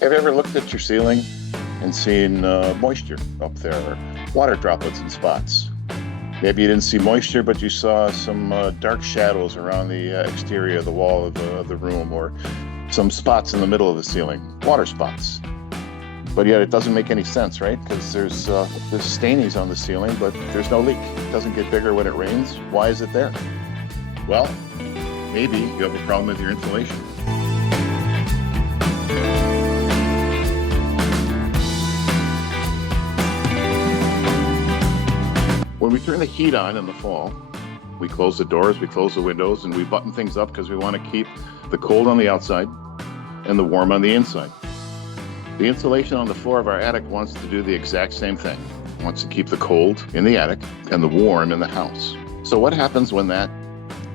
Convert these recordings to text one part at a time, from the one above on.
Have you ever looked at your ceiling and seen moisture up there, or water droplets in spots? Maybe you didn't see moisture, but you saw some dark shadows around the exterior of the wall of the room, or some spots in the middle of the ceiling, water spots. But yet it doesn't make any sense, right? Because there's stainies on the ceiling, but there's no leak. It doesn't get bigger when it rains. Why is it there? Well, maybe you have a problem with your insulation. When we turn the heat on in the fall, we close the doors, we close the windows, and we button things up because we want to keep the cold on the outside and the warm on the inside. The insulation on the floor of our attic wants to do the exact same thing. It wants to keep the cold in the attic and the warm in the house. So what happens when that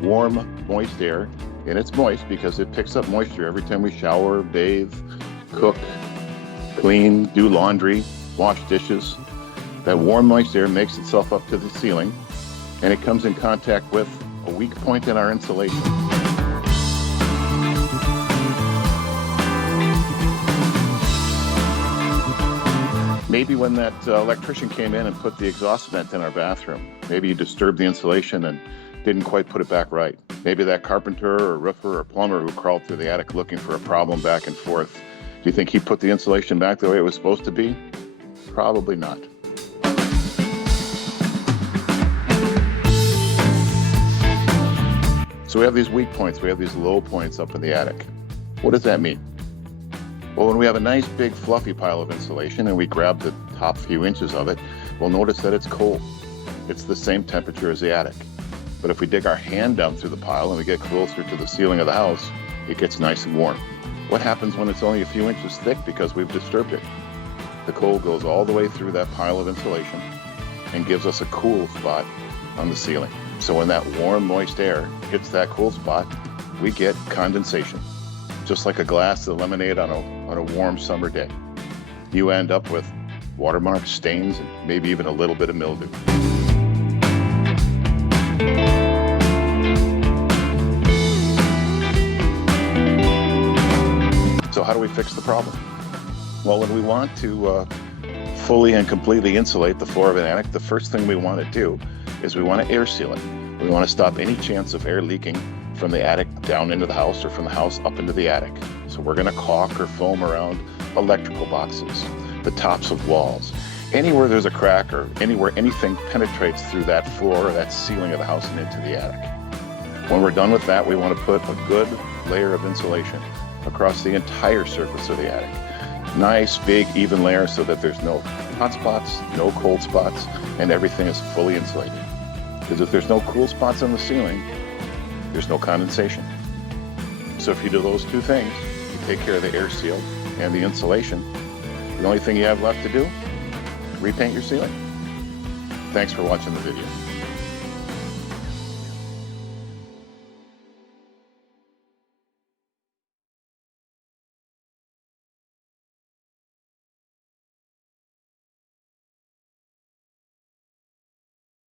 warm, moist air, and it's moist because it picks up moisture every time we shower, bathe, cook, clean, do laundry, wash dishes. That warm, moist air makes itself up to the ceiling, and it comes in contact with a weak point in our insulation. Maybe when that electrician came in and put the exhaust vent in our bathroom, maybe you disturbed the insulation and didn't quite put it back right. Maybe that carpenter or roofer or plumber who crawled through the attic looking for a problem back and forth, do you think he put the insulation back the way it was supposed to be? Probably not. So we have these weak points, we have these low points up in the attic. What does that mean? Well, when we have a nice big fluffy pile of insulation and we grab the top few inches of it, we'll notice that it's cold. It's the same temperature as the attic. But if we dig our hand down through the pile and we get closer to the ceiling of the house, it gets nice and warm. What happens when it's only a few inches thick because we've disturbed it? The cold goes all the way through that pile of insulation and gives us a cool spot on the ceiling. So when that warm, moist air hits that cool spot, we get condensation. Just like a glass of lemonade on a warm summer day. You end up with watermarks, stains, and maybe even a little bit of mildew. So how do we fix the problem? Well, when we want to fully and completely insulate the floor of an attic, the first thing we want to do is we want to air seal it. We want to stop any chance of air leaking from the attic down into the house or from the house up into the attic. So we're going to caulk or foam around electrical boxes, the tops of walls, anywhere there's a crack or anywhere anything penetrates through that floor or that ceiling of the house and into the attic. When we're done with that, we want to put a good layer of insulation across the entire surface of the attic. Nice, big, even layer so that there's no hot spots, no cold spots, and everything is fully insulated. Because if there's no cool spots on the ceiling, there's no condensation. So if you do those two things, you take care of the air seal and the insulation, the only thing you have left to do, repaint your ceiling. Thanks for watching the video.